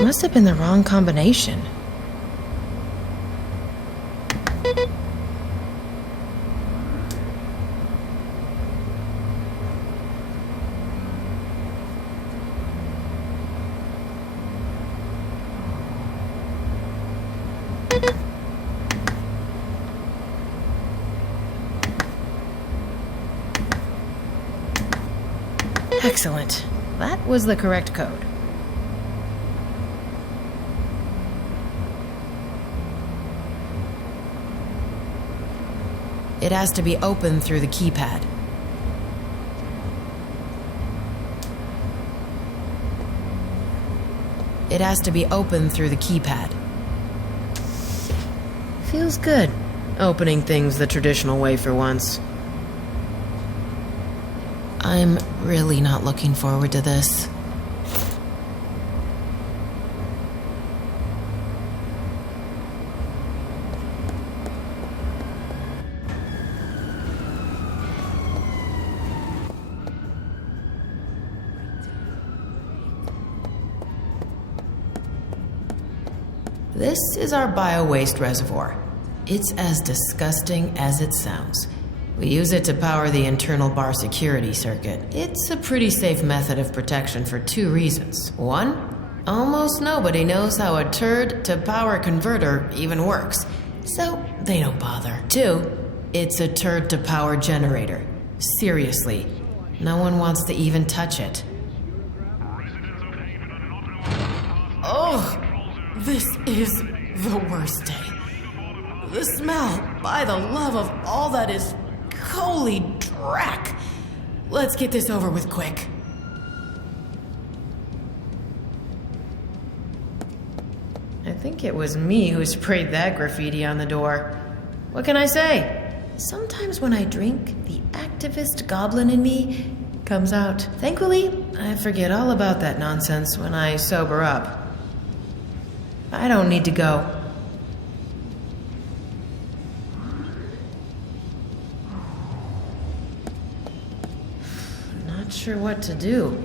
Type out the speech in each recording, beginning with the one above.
That must have been the wrong combination. Excellent. That was the correct code. It has to be opened through the keypad. It has to be opened through the keypad. Feels good, opening things the traditional way for once. I'm really not looking forward to this. This is our bio-waste reservoir. It's as disgusting as it sounds. We use it to power the internal bar security circuit. It's a pretty safe method of protection for 2 reasons. 1, almost nobody knows how a turd to power converter even works, so they don't bother. 2, it's a turd to power generator. Seriously, no one wants to even touch it. Oh, this is the worst day. The smell, by the love of all that is holy drac. Let's get this over with quick. I think it was me who sprayed that graffiti on the door. What can I say? Sometimes when I drink, the activist goblin in me comes out. Thankfully, I forget all about that nonsense when I sober up. I don't need to go. Not sure what to do.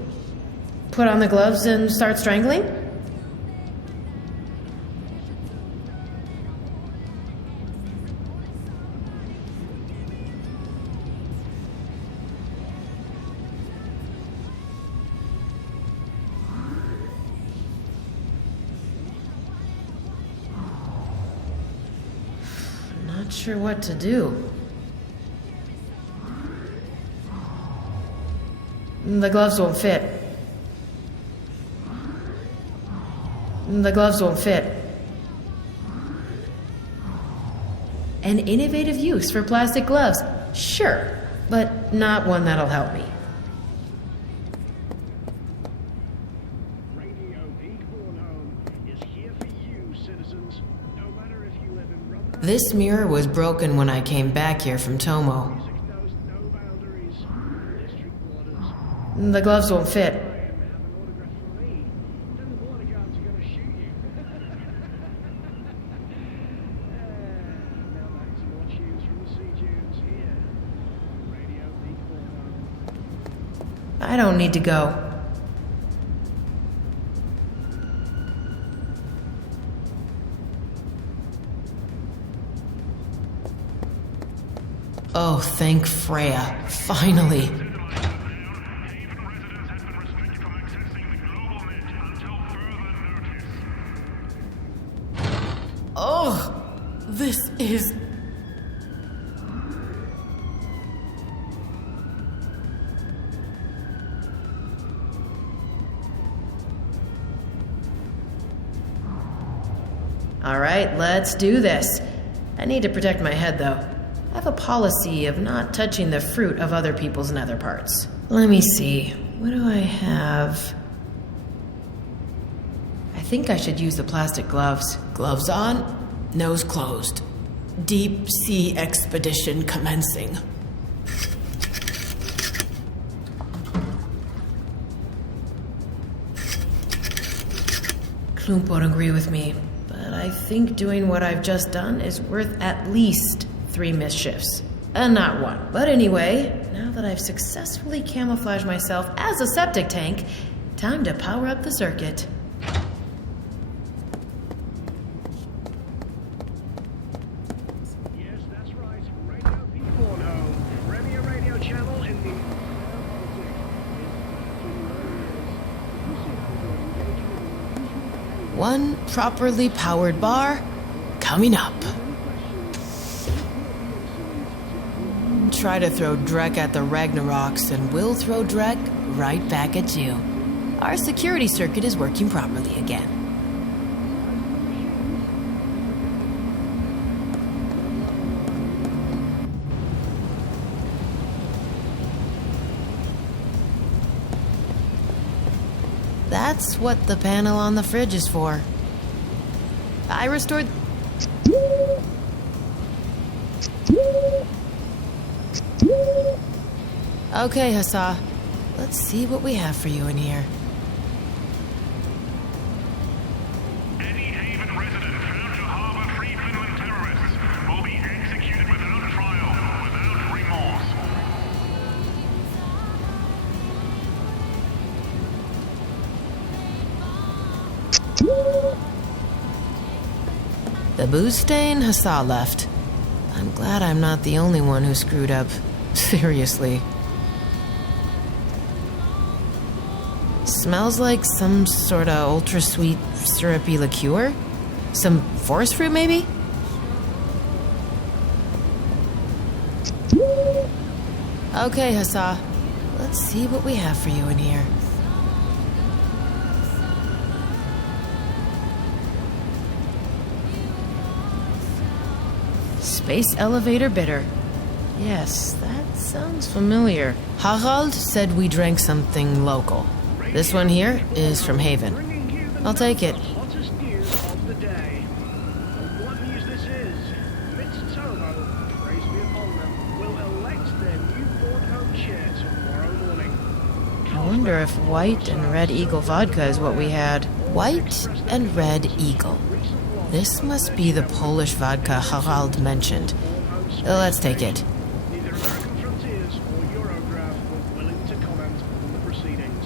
Put on the gloves and start strangling? Not sure what to do. The gloves won't fit. The gloves won't fit. An innovative use for plastic gloves, sure, but not one that'll help me. This mirror was broken when I came back here from Tomo. The gloves won't fit. I don't need to go. Oh, thank Freya. Finally. Oh, this is... All right, let's do this. I need to protect my head, though. I have a policy of not touching the fruit of other people's nether parts. Let me see. What do I have? I think I should use the plastic gloves. Gloves on, nose closed. Deep sea expedition commencing. Klump won't agree with me, but I think doing what I've just done is worth at least 3 missed shifts. Not 1. But anyway, now that I've successfully camouflaged myself as a septic tank, time to power up the circuit. One properly powered bar coming up. Try to throw Drek at the Ragnaroks, and we'll throw Drek right back at you. Our security circuit is working properly again. That's what the panel on the fridge is for. I restored... Okay, Hassa. Let's see what we have for you in here. Any Haven resident found to harbor free Finland terrorists will be executed without trial, without remorse. The booze stain Hassa left. I'm glad I'm not the only one who screwed up. Seriously. Smells like some sort of ultra-sweet, syrupy liqueur? Some forest fruit, maybe? Okay, Hassa. Let's see what we have for you in here. Space elevator bitter. Yes, that sounds familiar. Harald said we drank something local. This one here is from Haven. I'll take it. Hottest news of the day. What news this is? Mitsutomo, praise be upon them, will elect their new board home chair tomorrow morning. I wonder if White and Red Eagle vodka is what we had. White and Red Eagle. This must be the Polish vodka Harald mentioned. Let's take it. Neither American Frontiers or Eurograph were willing to comment on the proceedings.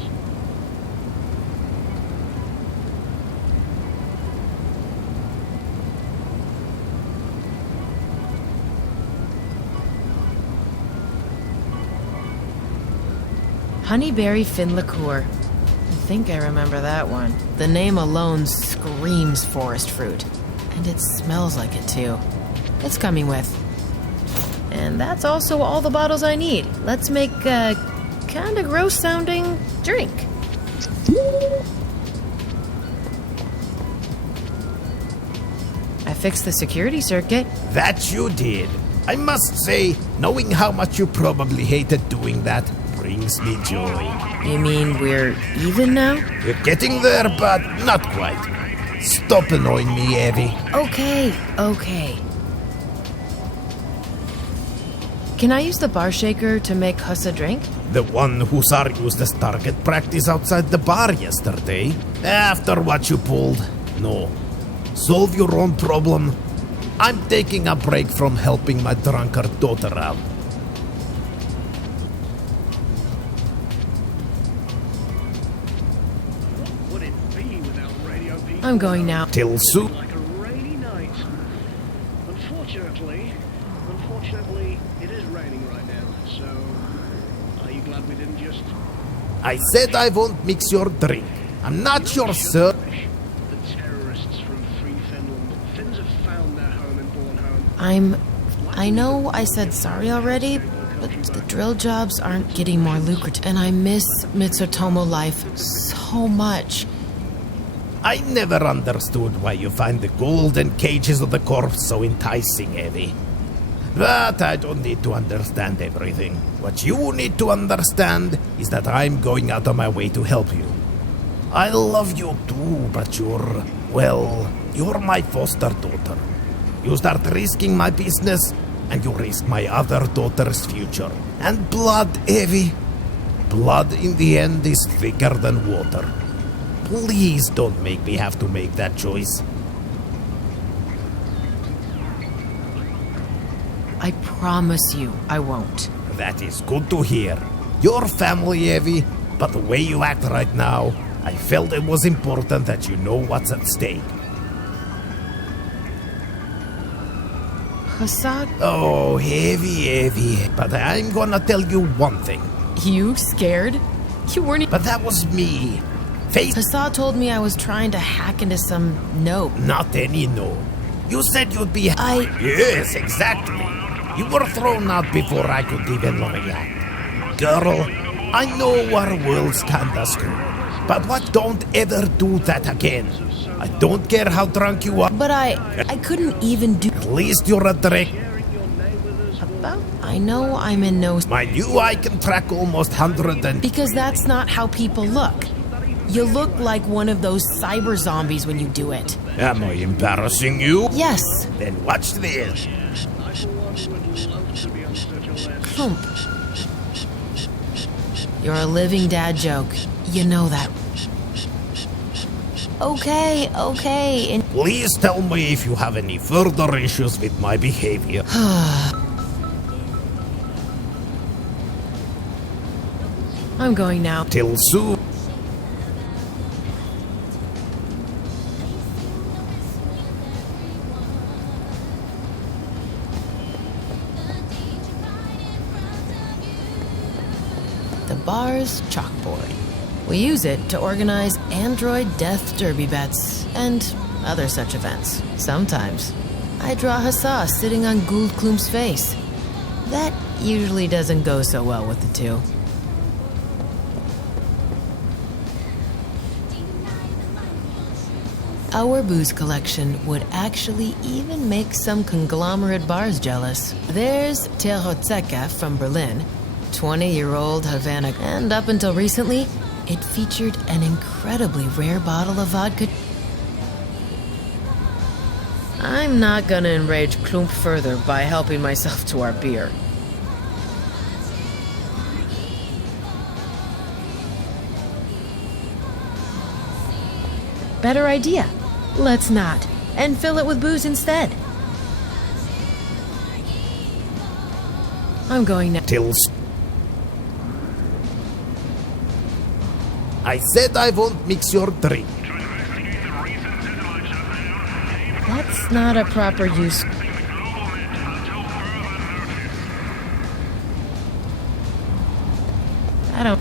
Honeyberry Fin liqueur. I think I remember that one. The name alone screams forest fruit. And it smells like it too. It's coming with. And that's also all the bottles I need. Let's make a kinda gross sounding drink. I fixed the security circuit. That you did. I must say, knowing how much you probably hated doing that brings me joy. You mean we're even now? You're getting there, but not quite. Stop annoying me, Evie. Okay. Can I use the bar shaker to make Huss a drink? The one Hussar used as target practice outside the bar yesterday. After what you pulled, no. Solve your own problem. I'm taking a break from helping my drunkard daughter out. What would it be without radio people? I'm going now. Till soon. Like a rainy night. Unfortunately, it is raining right now, so are you glad we didn't just... I said I won't mix your drink. I'm not your sir. The terrorists from Free Finland. Finns have found their home in Bornholm. I know I said sorry already, but the drill jobs aren't getting more lucrative, and I miss Mitsutomo life so much. I never understood why you find the golden cages of the corpse so enticing, Evie. But I don't need to understand everything. What you need to understand is that I'm going out of my way to help you. I love you too, but you're my foster daughter. You start risking my business, and you risk my other daughter's future. And blood, Evie. Blood in the end is thicker than water. Please don't make me have to make that choice. I promise you I won't. That is good to hear. Your family, Evie, but the way you act right now, I felt it was important that you know what's at stake. Hassad, Oh, Evie, but I'm gonna tell you one thing. you scared? You weren't... But that was me. Face Hassan told me I was trying to hack into some node. not any no. You said you'd be. Yes, exactly. You were thrown out before I could even react. Girl, I know our worlds kinda screwed, but what? Don't ever do that again. I don't care how drunk you are. But I couldn't even do. At least you're a direct. About? I know I'm in no. Mind you, I can track almost 100 and. Because that's not how people look. You look like one of those cyber zombies when you do it. Am I embarrassing you? Yes. Then watch this. Clump. You're a living dad joke. You know that. Okay. And Please tell me if you have any further issues with my behavior. I'm going now. Till soon. The bar's chalkboard. We use it to organize android death derby bets and other such events. Sometimes I draw Hassan sitting on Gould Klum's face. That usually doesn't go so well with the two. Our booze collection would actually even make some conglomerate bars jealous. There's Terrotzeka from Berlin, 20-year-old Havana, and up until recently, it featured an incredibly rare bottle of vodka. I'm not gonna enrage Klump further by helping myself to our beer. Better idea. Let's not. And fill it with booze instead. I'm going now. I said I won't mix your drink. That's not a proper use. I don't.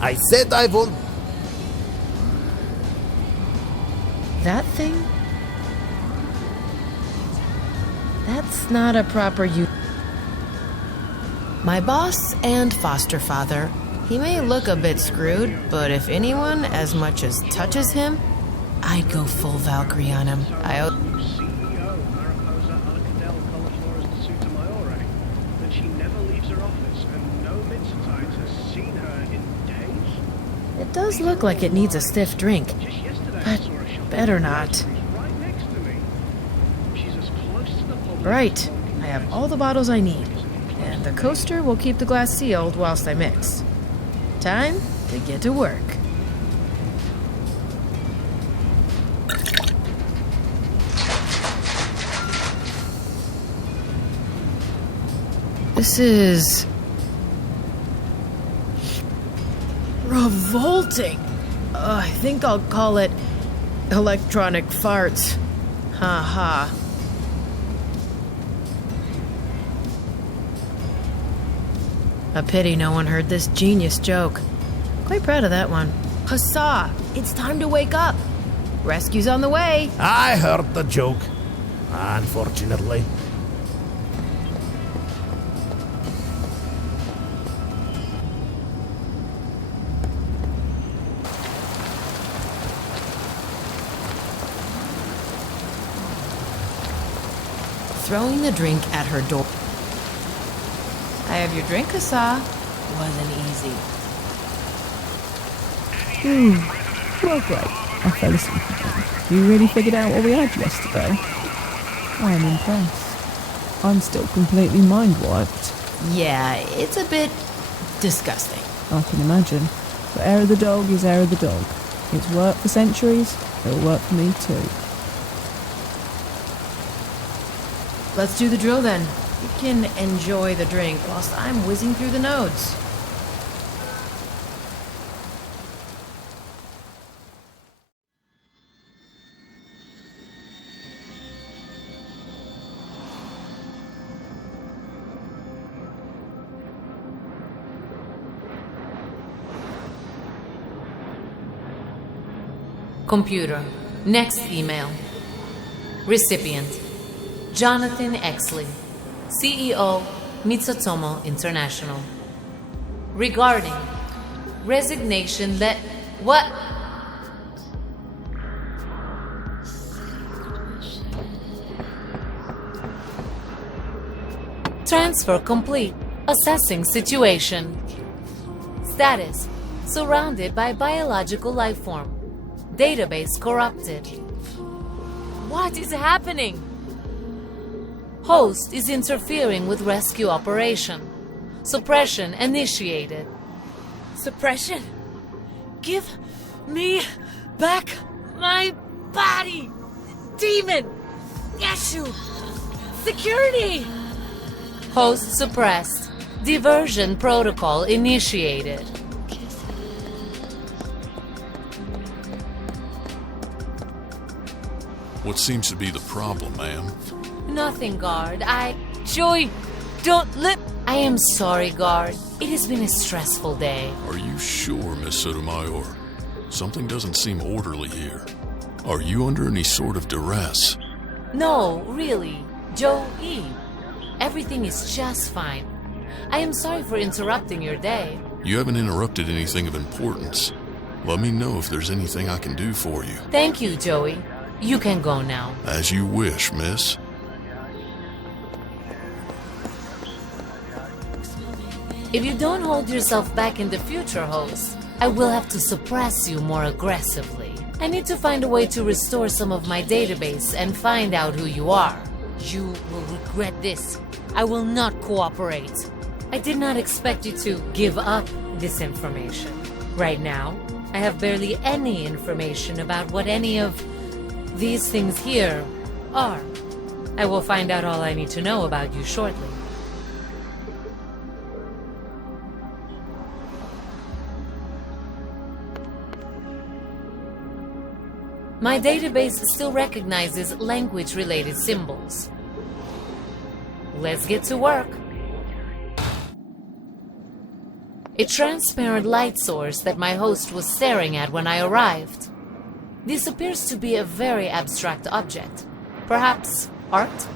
I said I won't. That thing? That's not a proper use. My boss and foster father. He may look a bit screwed, but if anyone as much as touches him, I'd go full Valkyrie on him. CEO Mariposa that she never leaves her office and no Mitsutai has seen her in days? It does look like it needs a stiff drink, Just yesterday I but saw her shopping. better not. She's right next to me. She's as close to the public Right, as one can I have get. all the bottles I need, and the coaster will keep the glass sealed whilst I mix. Time to get to work. This is revolting. I think I'll call it electronic farts. Ha ha. A pity no one heard this genius joke. Quite proud of that one. Huzzah! It's time to wake up. Rescue's on the way. I heard the joke. Unfortunately. Throwing the drink at her door. I have your drink, Huzzah. Wasn't easy. Well, great. I fell asleep again. You really figured out what we had yesterday? I am impressed. I'm still completely mind-wiped. Yeah, it's a bit disgusting. I can imagine. But hair of the dog is hair of the dog. It's worked for centuries. It'll work for me too. Let's do the drill then. You can enjoy the drink whilst I'm whizzing through the nodes. Computer. Next email. Recipient. Jonathan Exley, CEO, Mitsutomo International. Regarding resignation that... What? Transfer complete. Assessing situation. Status. Surrounded by biological life form. Database corrupted. What is happening? Host is interfering with rescue operation. Suppression initiated. Suppression? Give me back my body! Demon! Yeshu! Security! Host suppressed. Diversion protocol initiated. What seems to be the problem, ma'am? Nothing, guard. Joey, don't let... I am sorry, guard. It has been a stressful day. Are you sure, Miss Sotomayor? Something doesn't seem orderly here. Are you under any sort of duress? No, really. Joey. Everything is just fine. I am sorry for interrupting your day. You haven't interrupted anything of importance. Let me know if there's anything I can do for you. Thank you, Joey. You can go now. As you wish, miss. If you don't hold yourself back in the future, host, I will have to suppress you more aggressively. I need to find a way to restore some of my database and find out who you are. You will regret this. I will not cooperate. I did not expect you to give up this information. Right now, I have barely any information about what any of these things here are. I will find out all I need to know about you shortly. My database still recognizes language-related symbols. Let's get to work. A transparent light source that my host was staring at when I arrived. This appears to be a very abstract object. Perhaps art?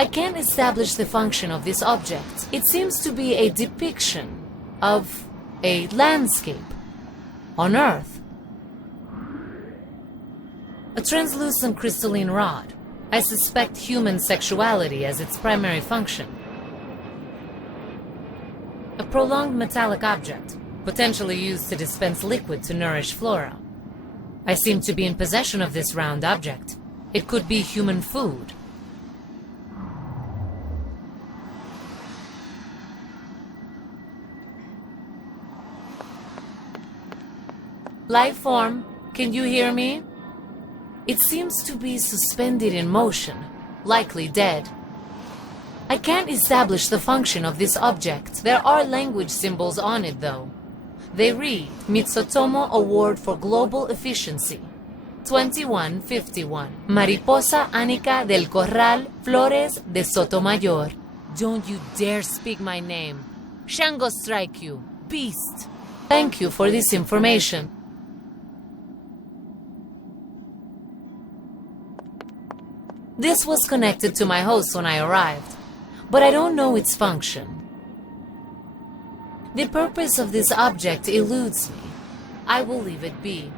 I can't establish the function of this object. It seems to be a depiction of a landscape on Earth. A translucent crystalline rod. I suspect human sexuality as its primary function. A prolonged metallic object, potentially used to dispense liquid to nourish flora. I seem to be in possession of this round object. It could be human food. Life form, can you hear me? It seems to be suspended in motion, likely dead. I can't establish the function of this object. There are language symbols on it, though. They read, Mitsutomo Award for Global Efficiency, 2151, Mariposa Anica del Corral, Flores de Sotomayor. Don't you dare speak my name. Shango strike you, beast. Thank you for this information. This was connected to my host when I arrived, but I don't know its function. The purpose of this object eludes me. I will leave it be.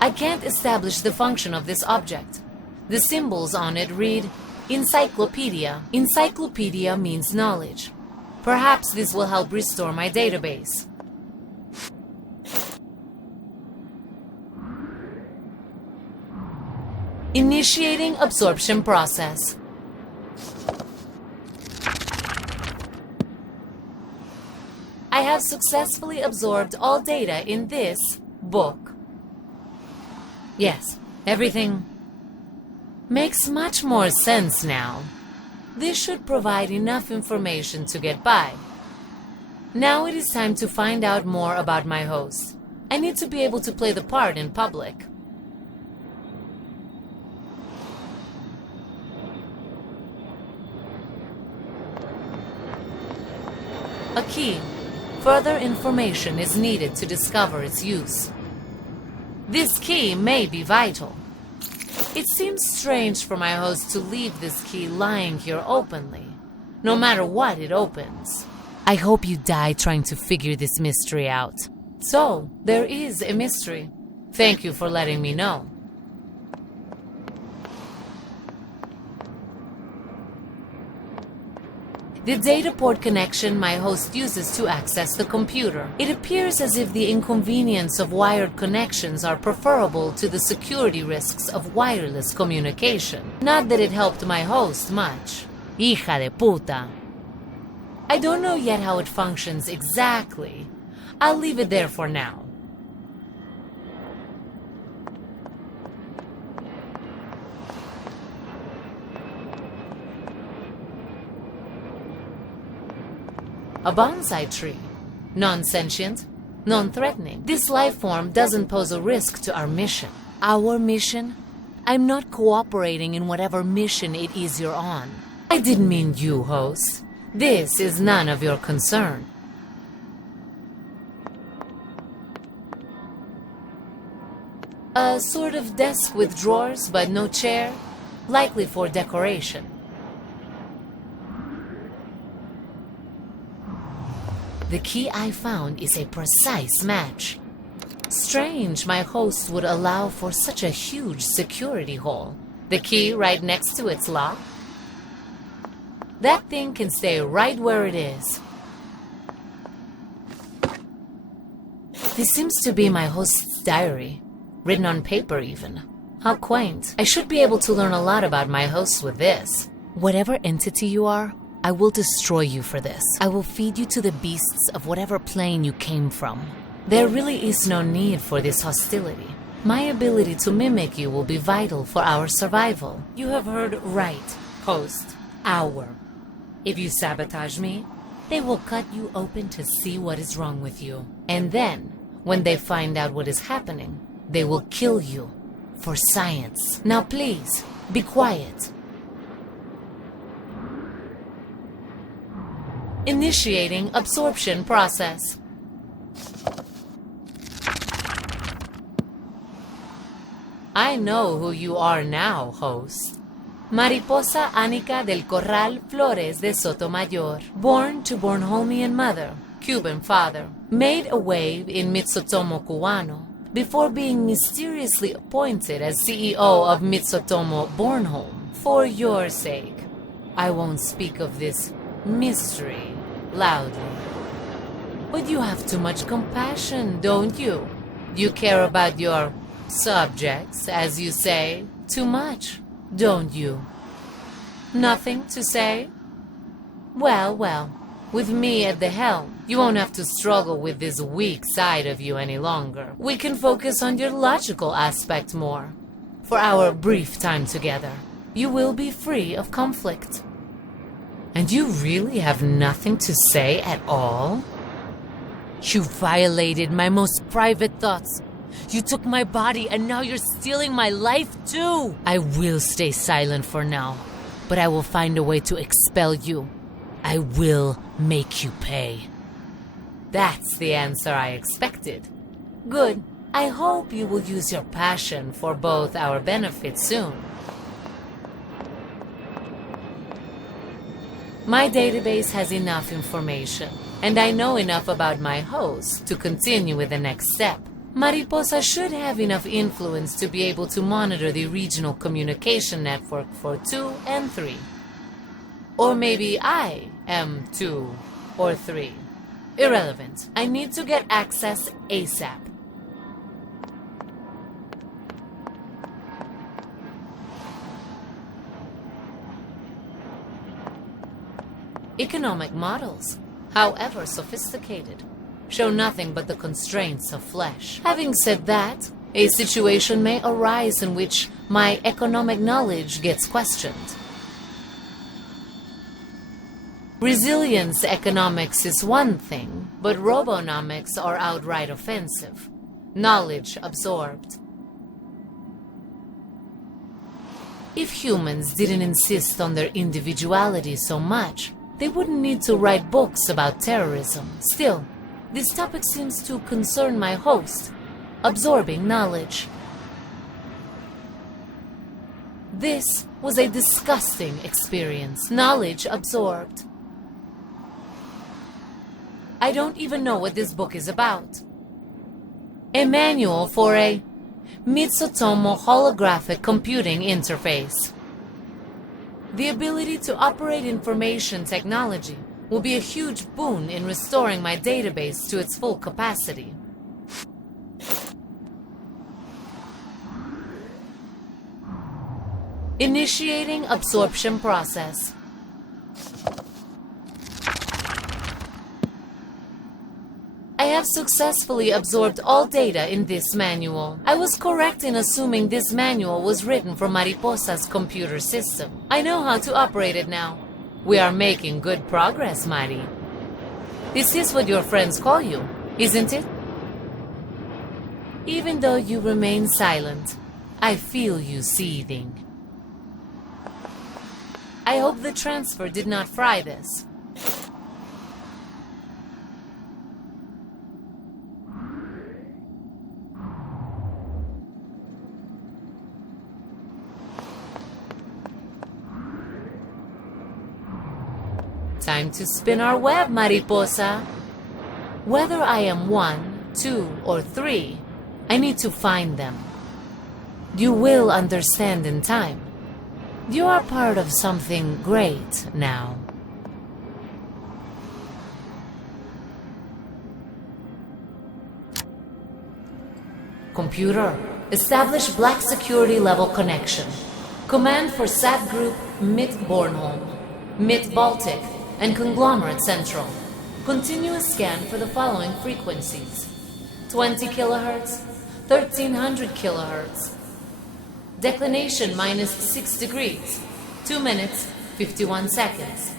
I can't establish the function of this object. The symbols on it read, Encyclopedia. Encyclopedia means knowledge. Perhaps this will help restore my database. Initiating absorption process. I have successfully absorbed all data in this book. Yes, everything makes much more sense now. This should provide enough information to get by. Now it is time to find out more about my host. I need to be able to play the part in public. A key. Further information is needed to discover its use. This key may be vital. It seems strange for my host to leave this key lying here openly, no matter what it opens. I hope you die trying to figure this mystery out. So, there is a mystery. Thank you for letting me know. The data port connection my host uses to access the computer. It appears as if the inconvenience of wired connections are preferable to the security risks of wireless communication. Not that it helped my host much. Hija de puta. I don't know yet how it functions exactly. I'll leave it there for now. A bonsai tree. Non-sentient, non-threatening. This life form doesn't pose a risk to our mission. Our mission? I'm not cooperating in whatever mission it is you're on. I didn't mean you, host. This is none of your concern. A sort of desk with drawers but no chair, likely for decoration. The key I found is a precise match. Strange my host would allow for such a huge security hole. The key right next to its lock. That thing can stay right where it is. This seems to be my host's diary, written on paper even. How quaint. I should be able to learn a lot about my host with this. Whatever entity you are, I will destroy you for this. I will feed you to the beasts of whatever plane you came from. There really is no need for this hostility. My ability to mimic you will be vital for our survival. You have heard right, host. Our. If you sabotage me, they will cut you open to see what is wrong with you. And then, when they find out what is happening, they will kill you. For science. Now please, be quiet. Initiating absorption process. I know who you are now, host. Mariposa Anica del Corral Flores de Sotomayor. Born to Bornholmian mother, Cuban father. Made a wave in Mitsutomo Cubano before being mysteriously appointed as CEO of Mitsutomo Bornholm. For your sake, I won't speak of this mystery loudly. But you have too much compassion, don't you? You care about your subjects, as you say, too much, don't you? Nothing to say? Well, well, with me at the helm, you won't have to struggle with this weak side of you any longer. We can focus on your logical aspect more. For our brief time together, you will be free of conflict. And you really have nothing to say at all? You violated my most private thoughts. You took my body and now you're stealing my life too. I will stay silent for now, but I will find a way to expel you. I will make you pay. That's the answer I expected. Good. I hope you will use your passion for both our benefit soon. My database has enough information, and I know enough about my host to continue with the next step. Mariposa should have enough influence to be able to monitor the regional communication network for 2 and 3. Or maybe I am 2 or 3. Irrelevant. I need to get access ASAP. Economic models, however sophisticated, show nothing but the constraints of flesh. Having said that, a situation may arise in which my economic knowledge gets questioned. Resilience economics is one thing, but robonomics are outright offensive. Knowledge absorbed. If humans didn't insist on their individuality so much, They wouldn't need to write books about terrorism. Still, this topic seems to concern my host, absorbing knowledge. This was a disgusting experience, knowledge absorbed. I don't even know what this book is about. A manual for a Mitsutomo holographic computing interface. The ability to operate information technology will be a huge boon in restoring my database to its full capacity. Initiating absorption process. I have successfully absorbed all data in this manual. I was correct in assuming this manual was written for Mariposa's computer system. I know how to operate it now. We are making good progress, Mari. This is what your friends call you, isn't it? Even though you remain silent, I feel you seething. I hope the transfer did not fry this. Time to spin our web, Mariposa. Whether I am 1, 2, or 3, I need to find them. You will understand in time. You are part of something great now. Computer, establish black security level connection. Command for SAT group MIT Bornholm, MIT Baltic, and Conglomerate Central. Continuous scan for the following frequencies: 20 kilohertz, 1300 kilohertz. Declination -6 degrees, 2 minutes, 51 seconds.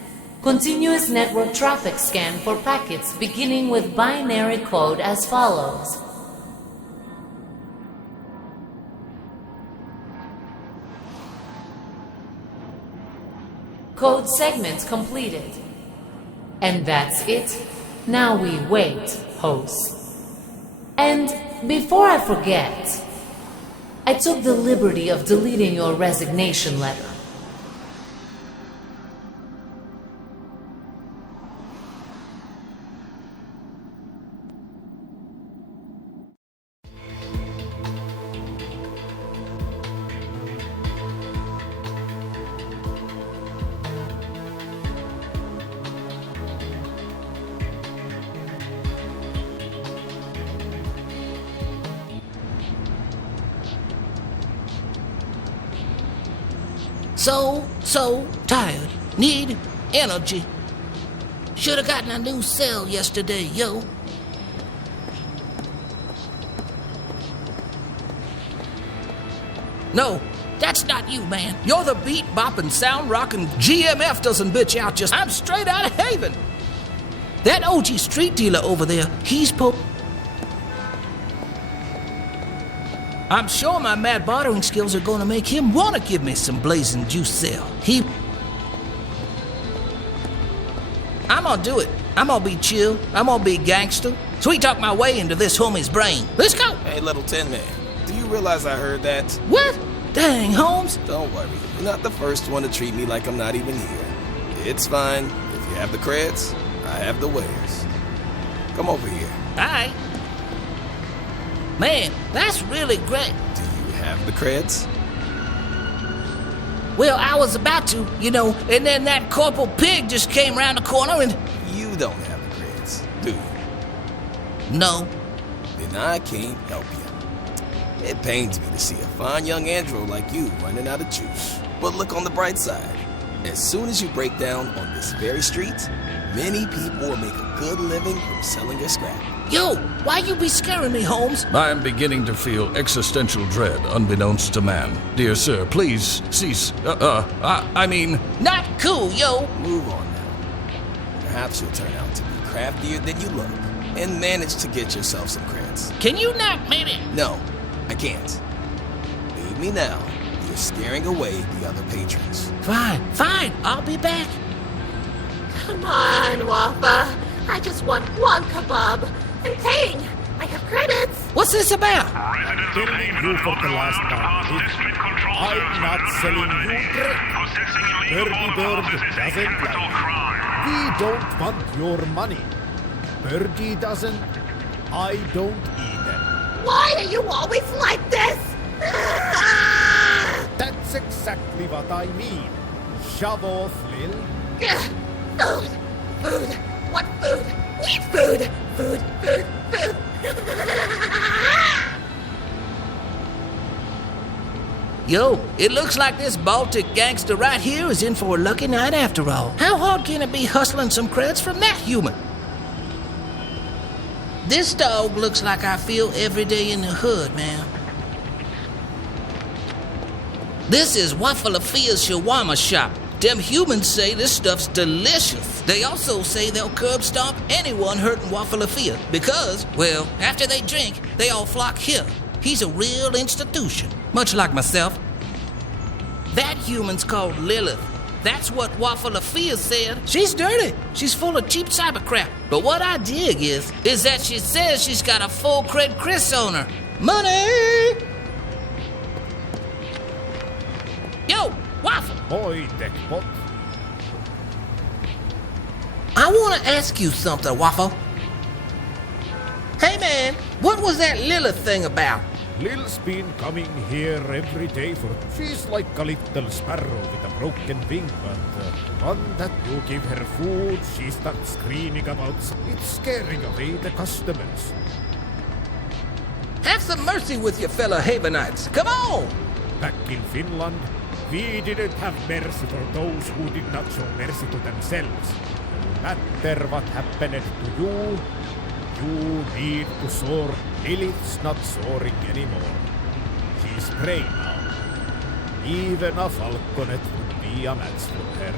Continuous network traffic scan for packets beginning with binary code as follows. Code segment completed. And that's it. Now we wait, host. And before I forget, I took the liberty of deleting your resignation letter. So tired. Need energy. Should have gotten a new cell yesterday, yo. No, that's not you, man. You're the beat-bopping, sound-rocking GMF doesn't bitch out just... I'm straight out of Haven. That OG street dealer over there, he's I'm sure my mad bartering skills are gonna make him wanna give me some blazing juice cell. I'm gonna do it. I'm gonna be chill. I'm gonna be gangster. Sweet talk my way into this homie's brain. Let's go! Hey, little Tin Man, do you realize I heard that? What? Dang, Holmes. Don't worry. You're not the first one to treat me like I'm not even here. It's fine. If you have the creds, I have the wares. Come over here. Aye. Man, that's really great. Do you have the creds? Well, I was about to, and then that Corporal Pig just came around the corner and... You don't have the creds, do you? No. Then I can't help you. It pains me to see a fine young andro like you running out of juice. But look on the bright side. As soon as you break down on this very street, many people will make a good living from selling your scrap. Yo, why you be scaring me, Holmes? I am beginning to feel existential dread unbeknownst to man. Dear sir, please cease. Not cool, yo. Move on now. Perhaps you'll turn out to be craftier than you look and manage to get yourself some creds. Can you not, maybe? No, I can't. Leave me now. You're scaring away the other patrons. Fine. I'll be back. Come on, Wafa. I just want one kebab. I'm paying. I have credits. What's this about? Residents of Telling Haven you are for the ordered last to time, pass Billy. district control I'm zones not for selling you eliminating. drink. Possessing Birdie illegal Bird arms is a doesn't capital like. crime. We don't want your money. Birdie doesn't. I don't either. Why are you always like this? That's exactly what I mean. Shove off, Lil. Food. Food. What food? Need food. Food. Food. Food. Yo, it looks like this Baltic gangster right here is in for a lucky night after all. How hard can it be hustling some credits from that human? This dog looks like I feel every day in the hood, man. This is Wafalafia's shawarma shop. Them humans say this stuff's delicious. They also say they'll curb stomp anyone hurting Wafalafia because, well, after they drink, they all flock here. He's a real institution, much like myself. That human's called Lilith. That's what Wafalafia said. She's dirty. She's full of cheap cyber crap. But what I dig is that she says she's got a full cred Chris on her. Money! Yo, Waffle! Boy, Deckbot. I want to ask you something, Waffle. Hey, man, what was that Lilith thing about? Lil's been coming here every day for... She's like a little sparrow with a broken wing, but one that you give her food, she starts screaming about. It's scaring away the customers. Have some mercy with your fellow Havenites. Come on! Back in Finland, we didn't have mercy for those who did not show mercy to themselves. No matter what happened to you, you need to soar. Lilith's not soaring anymore. She's prey now. Even a falconet would be a match for her.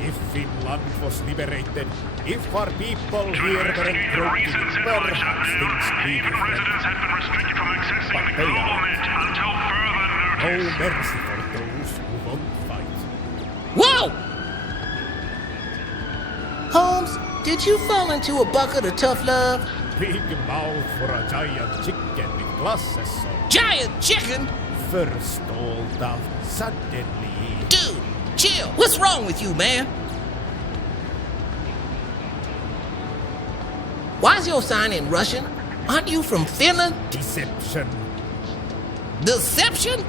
If Finland was liberated, if our people here weren't broken, perhaps things would be Haven different. residents have been restricted from accessing the global net until further No notice. mercy for those who won't fight. Whoa! Holmes, did you fall into a bucket of tough love? Big mouth for a giant chicken with glasses on. Giant chicken? First all that, suddenly... Dude, chill. What's wrong with you, man? Why's your sign in Russian? Aren't you from Finland? Deception. Deception?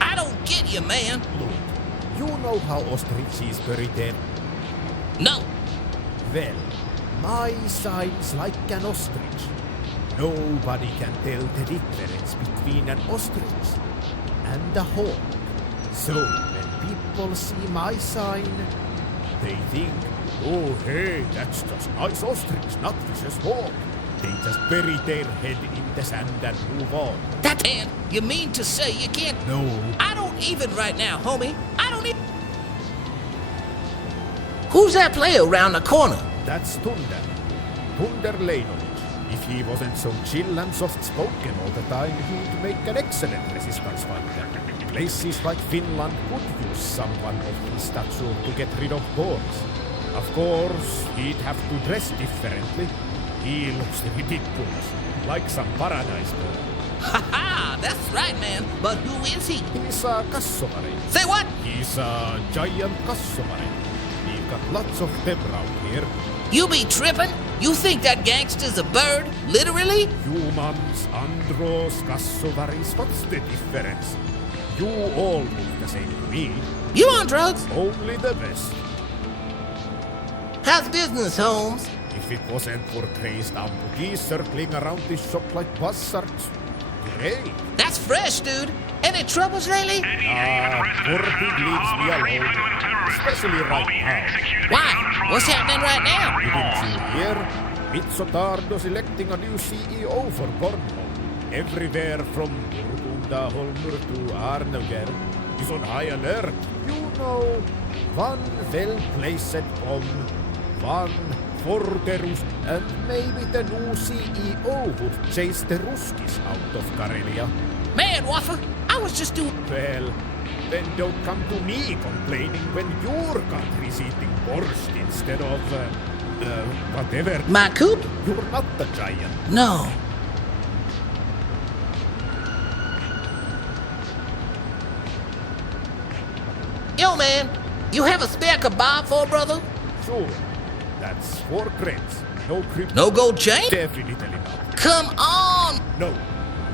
I don't get you, man. Look, you know how ostrich is buried dead? No. Well, my sign's like an ostrich. Nobody can tell the difference between an ostrich and a hawk. So when people see my sign, they think, oh hey, that's just nice ostrich, not vicious hawk. They just bury their head in the sand and move on. That man, you mean to say you can't... No. I don't even right now, homie. I don't even... Who's that player around the corner? That's Thunder. Thunder Leinovic. If he wasn't so chill and soft-spoken all the time, he'd make an excellent resistance fighter. Places like Finland could use someone of his stature to get rid of boars. Of course, he'd have to dress differently. He looks ridiculous, like some paradise girl. Ha-ha! That's right, man. But who is he? He's a kassovari. Say what? He's a giant kassovari. We've got lots of them round here. You be tripping? You think that gangster's a bird? Literally? Humans, andros, kassovaris, what's the difference? You all look the same to me. You on drugs? Only the best. How's business, Holmes? If it wasn't for crazed amputees circling around this shop like buzzards, great. That's fresh, dude. Any troubles lately? Corpig leaves me alone, especially right now. Why? What's happening right now? Didn't you hear? Mitsotardo's electing a new CEO for Bornholm. Everywhere from Burgunda Holmur to Arnauger is on high alert. You know, one well-placed bomb, one for the Rus, and maybe the new CEO would chase the Ruskis out of Karelia. Man, Waffle, I was just doing... Well, Then don't come to me complaining when your country's eating borscht instead of, whatever. My coop? You're not the giant. No. Yo, man, you have a spare kebab for a brother? Sure. That's 4 crates. No creep. No gold chain? Definitely not. Come on! No.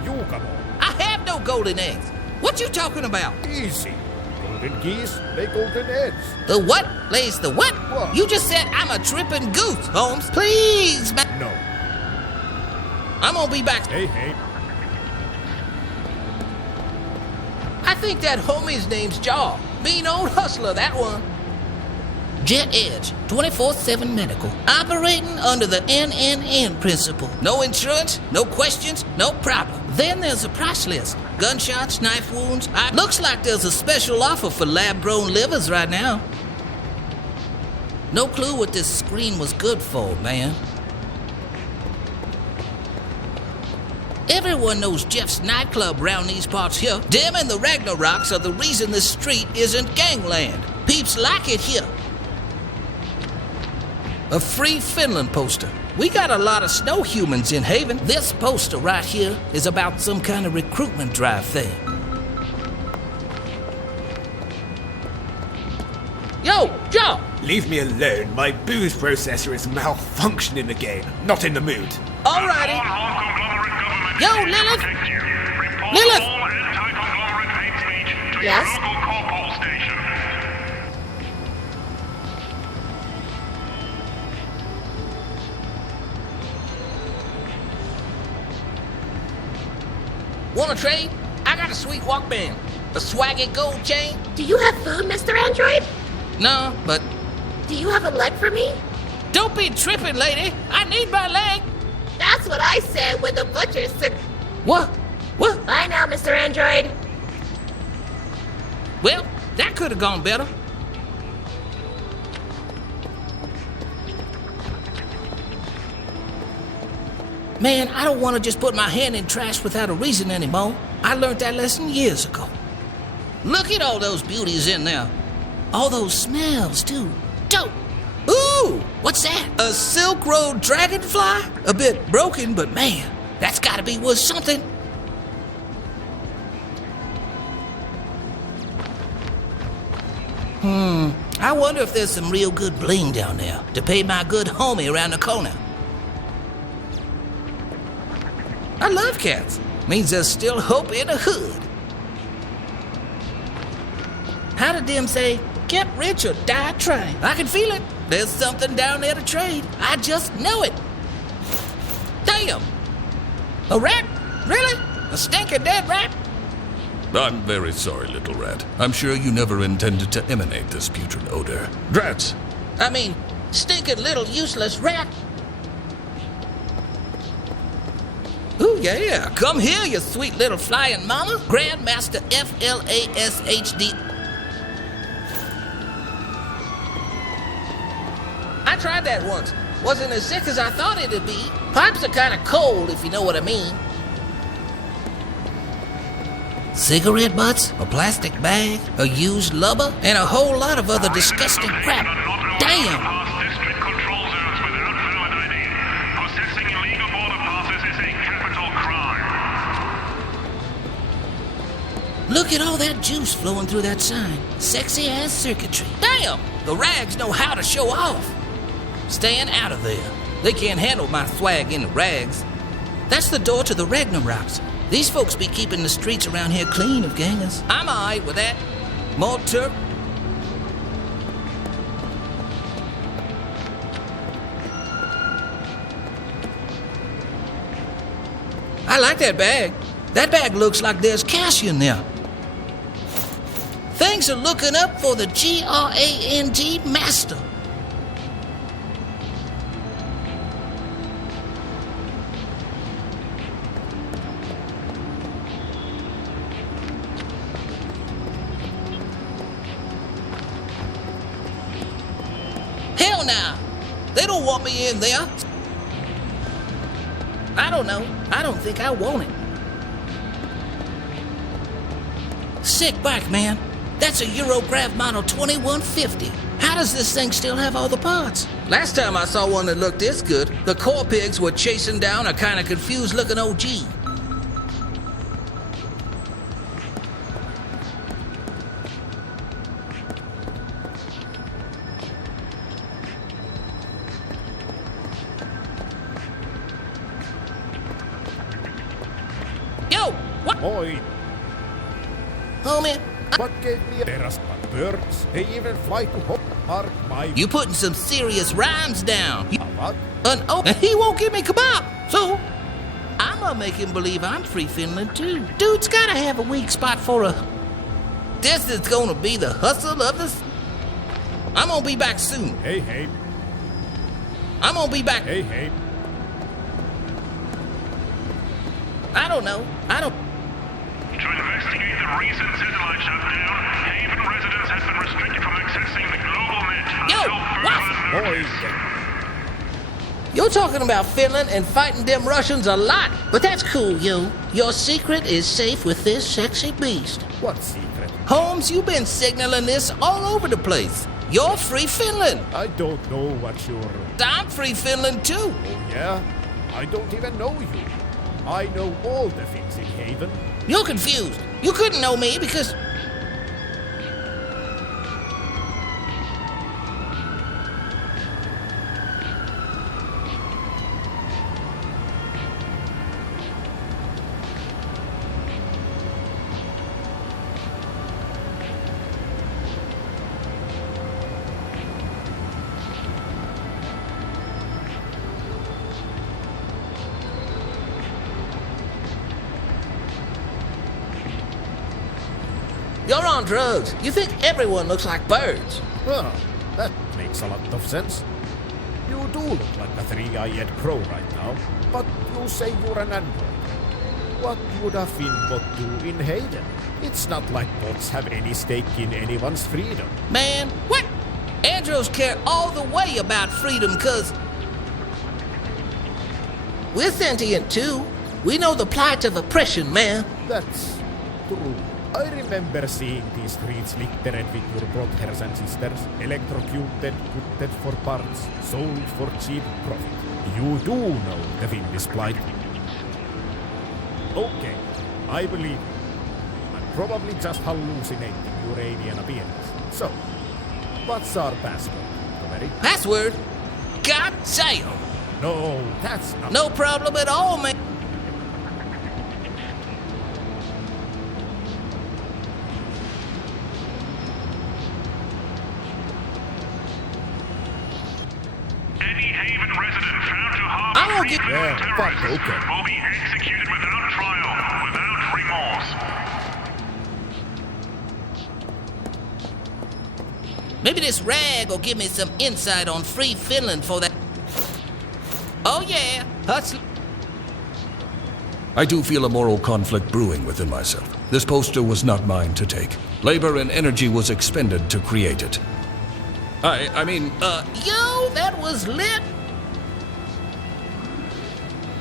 You come on. I have no golden eggs. What you talking about? Easy. Golden geese lay golden eggs. The what lays the what? What? You just said I'm a tripping goose, Holmes. Please, man. No. I'm gonna be back. Hey. I think that homie's name's Jaw. Mean old hustler, that one. Jet Edge, 24/7 medical. Operating under the NNN principle. No insurance, no questions, no problem. Then there's a price list. Gunshots, knife wounds. Looks like there's a special offer for lab-grown livers right now. No clue what this screen was good for, man. Everyone knows Jeff's nightclub round these parts here. Them and the Ragnaroks are the reason this street isn't gangland. Peeps like it here. A free Finland poster. We got a lot of snow humans in Haven. This poster right here is about some kind of recruitment drive thing. Yo, Joe! Leave me alone. My booze processor is malfunctioning again. Not in the mood. Alrighty. Yo, Lilith! Lilith! Yes? Wanna trade? I got a sweet Walkman. A swaggy gold chain. Do you have food, Mr. Android? No, but... Do you have a leg for me? Don't be tripping, lady. I need my leg. That's what I said when the butcher said... What? What? Bye now, Mr. Android. Well, that could have gone better. Man, I don't want to just put my hand in trash without a reason anymore. I learned that lesson years ago. Look at all those beauties in there. All those smells, too. Dope. Ooh, what's that? A Silk Road dragonfly? A bit broken, but man, that's gotta be worth something. I wonder if there's some real good bling down there to pay my good homie around the corner. I love cats. Means there's still hope in the hood. How did them say, get rich or die trying? I can feel it. There's something down there to trade. I just know it. Damn! A rat? Really? A stinking dead rat? I'm very sorry, little rat. I'm sure you never intended to emanate this putrid odor. Drats! I mean, stinking little useless rat. Ooh, yeah. Come here, you sweet little flying mama. Grandmaster FLASHD. I tried that once. Wasn't as sick as I thought it'd be. Pipes are kind of cold, if you know what I mean. Cigarette butts, a plastic bag, a used lubber, and a whole lot of other disgusting crap. Damn! District control zones without valid ID. Possessing illegal border passes is a capital crime. Look at all that juice flowing through that sign. Sexy ass circuitry. Damn! The rags know how to show off. Staying out of there. They can't handle my swag in the rags. That's the door to the Ragnaroks. These folks be keeping the streets around here clean of gangers. I'm alright with that. More Turk. I like that bag. That bag looks like there's cash in there. Things are looking up for the GRAND master. Hell now! They don't want me in there. I don't know. I don't think I want it. Sick bike, man. That's a Eurograph model 2150. How does this thing still have all the parts? Last time I saw one that looked this good, the core pigs were chasing down a kind of confused-looking OG. Yo! What? Oi, Homie, what gave me a terrace but birds? They even fly to mark my... you putting some serious rhymes down. What? And he won't give me kebab. So, I'm gonna make him believe I'm free Finland too. Dude's gotta have a weak spot for a... This is gonna be the hustle of the... I'm gonna be back soon. Hey, hey. I'm gonna be back... Hey, hey. I don't know. To investigate the recent satellite shutdown, Haven residents have been restricted from accessing the global net Yo, until further notice. You're talking about Finland and fighting them Russians a lot, but that's cool, yo. Your secret is safe with this sexy beast. What secret? Holmes, you've been signaling this all over the place. You're free Finland. I don't know what you're... I'm free Finland too. Oh, yeah? I don't even know you. I know all the things in Haven. You're confused. You couldn't know me because... You're on drugs. You think everyone looks like birds. Well, that makes a lot of sense. You do look like a three-eyed crow right now, but you say you're an android. What would a Finbot do in Haven? It's not like bots have any stake in anyone's freedom. Man, what? Andros care all the way about freedom, cause... we're sentient too. We know the plight of oppression, man. That's true. I remember seeing these streets littered with your brothers and sisters, electrocuted, gutted for parts, sold for cheap profit. You do know the Finnish plight. Okay, I believe you. I'm probably just hallucinating your alien appearance. So, what's our password, Conversa? Password? God damn! No, that's not... No problem at all, man. Any Haven resident found to harbor I won't free get... Finland Yeah, fuck, terrorists okay. will be executed without trial, without remorse. Maybe this rag will give me some insight on free Finland for that... Oh yeah, hustle... I do feel a moral conflict brewing within myself. This poster was not mine to take. Labor and energy was expended to create it. I mean... Yo, that was lit!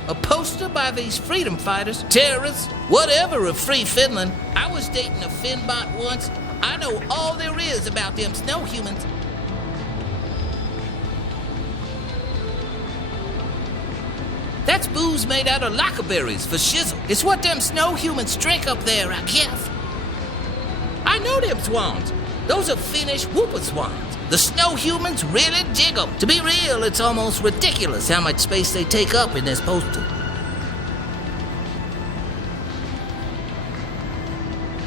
A poster by these freedom fighters, terrorists, whatever of free Finland. I was dating a Finbot once. I know all there is about them snow humans. That's booze made out of lacquerberries for shizzle. It's what them snow humans drink up there, I guess. I know them swans. Those are Finnish whooper swans. The snow humans really dig them. To be real, it's almost ridiculous how much space they take up in this poster.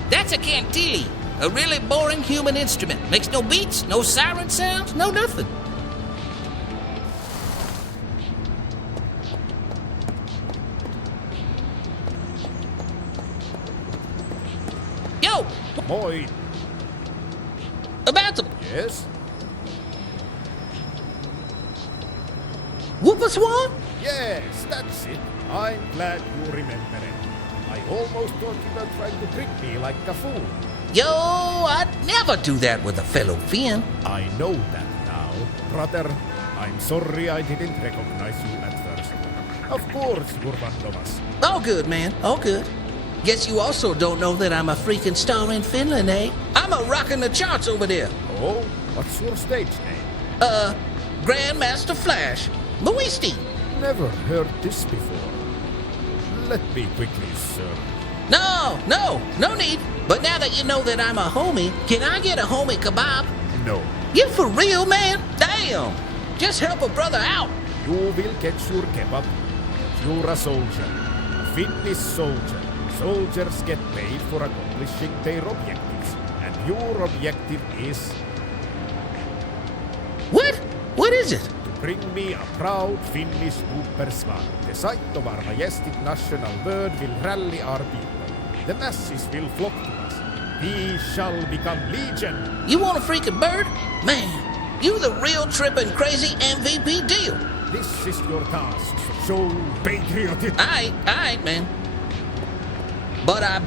That's a cantili, a really boring human instrument. Makes no beats, no siren sounds, no nothing. Yo! Moi. About the Yes? whooper swan? Yes, that's it. I'm glad you remember it. I almost thought you were trying to trick me like a fool. Yo, I'd never do that with a fellow Finn. I know that now. Brother, I'm sorry I didn't recognize you at first. Of course you're one of us. All good, man. All good. Guess you also don't know that I'm a freaking star in Finland, eh? I'm a rocking the charts over there. Oh, what's your stage name? Grandmaster Flash. Luisti. Never heard this before. Let me quickly, sir. No need. But now that you know that I'm a homie, can I get a homie kebab? No. You for real, man? Damn. Just help a brother out. You will get your kebab. You're a soldier. A Finnish soldier. Soldiers get paid for accomplishing their objectives. And your objective is... What? What is it? To bring me a proud Finnish supersvar. The sight of our majestic national bird will rally our people. The masses will flock to us. We shall become legion. You want a freaking bird? Man, you the real trippin' crazy MVP deal. This is your task. Show patriotism. Aight, man. But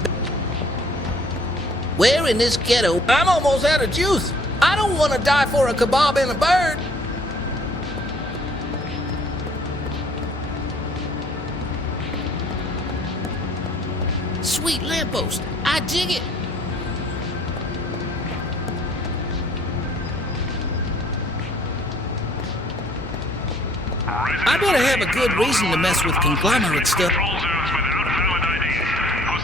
where in this ghetto, I'm almost out of juice. I don't want to die for a kebab and a bird. Sweet lamppost. I dig it. I better have a good reason to mess with conglomerate stuff.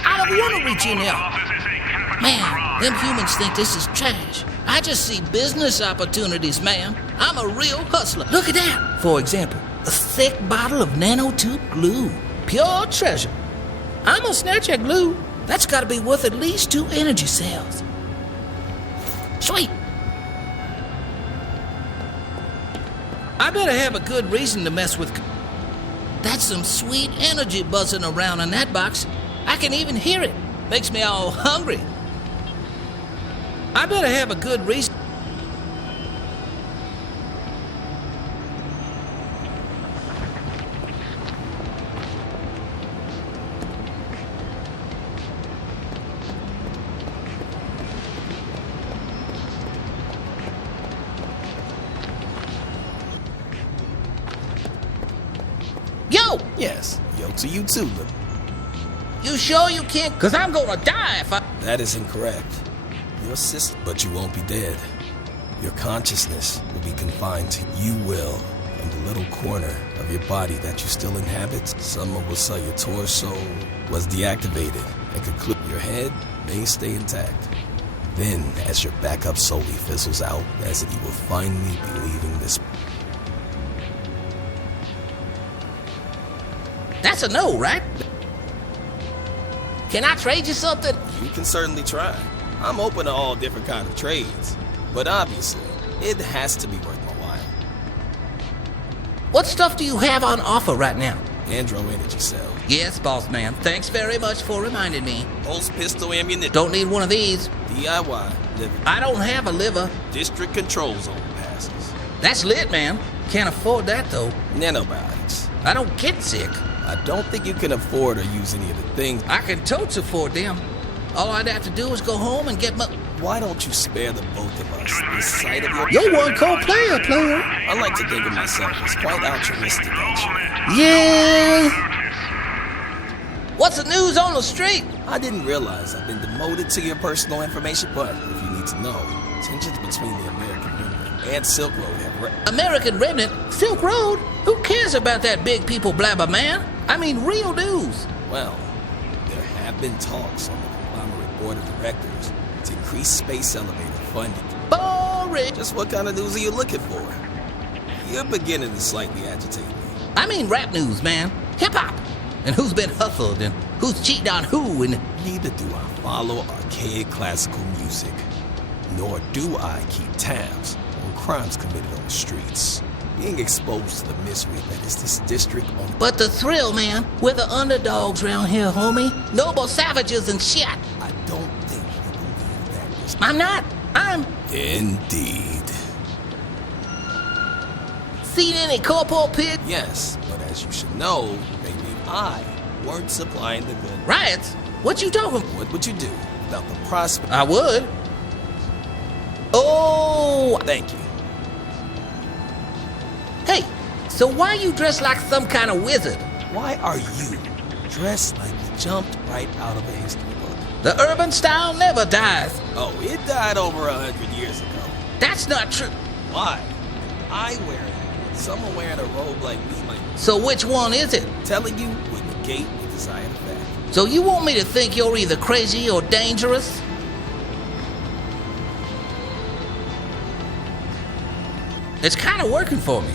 I don't want to reach in there. Man, them humans think this is trash. I just see business opportunities, man. I'm a real hustler. Look at that. For example, a thick bottle of nanotube glue. Pure treasure. I'm gonna snatch that glue. That's gotta be worth at least 2 energy cells. Sweet. I better have a good reason to mess with... That's some sweet energy buzzing around in that box. I can even hear it. Makes me all hungry. I better have a good reason. Yo! Yes, yo to you too, Lip. You sure you can't? Cause I'm gonna die if I... That is incorrect. Your sister, but you won't be dead. Your consciousness will be confined to you will in the little corner of your body that you still inhabit. Someone will say your torso was deactivated and conclude your head may stay intact. Then, as your backup solely fizzles out, as if you will finally be leaving this... That's a no, right? Can I trade you something? You can certainly try. I'm open to all different kind of trades. But obviously, it has to be worth my while. What stuff do you have on offer right now? Andro energy cell. Yes, boss man. Thanks very much for reminding me. Pulse pistol ammunition. Don't need one of these. DIY. Liver. I don't have a liver. District control zone passes. That's lit, man. Can't afford that, though. Nanobiotics. I don't get sick. I don't think you can afford or use any of the things. I can totes afford them. All I'd have to do is go home and get my... Why don't you spare the both of us the sight of your... You're one cold player. I like to think of myself as quite altruistic, actually. Yeah. What's the news on the street? I didn't realize I've been demoted to your personal information, but if you need to know, tensions between the American Remnant and Silk Road have... American Remnant? Silk Road? Who cares about that big people blabber, man? I mean, real news. Well, there have been talks on the conglomerate board of directors to increase space elevator funding. Boring. Just what kind of news are you looking for? You're beginning to slightly agitate me. I mean rap news, man. Hip-hop. And who's been hustled and who's cheated on who and... Neither do I follow archaic classical music, nor do I keep tabs on crimes committed on the streets. Being exposed to the misery that is this district on... But the thrill, man. We're the underdogs round here, homie. Noble savages and shit. I don't think you believe that. I'm not. I'm... Indeed. Seen any corporal pig? Yes, but as you should know, maybe I weren't supplying the good. Riots? What you talking? What would you do without the prospect? I would. Oh! Thank you. Hey, so why you dressed like some kind of wizard? Why are you dressed like you jumped right out of a history book. The urban style never dies. Oh, it died over 100 years ago. That's not true. Why? I wear it. Someone wearing a robe like me might. So which one is it? Telling you would negate the desired effect. So you want me to think you're either crazy or dangerous? It's kind of working for me.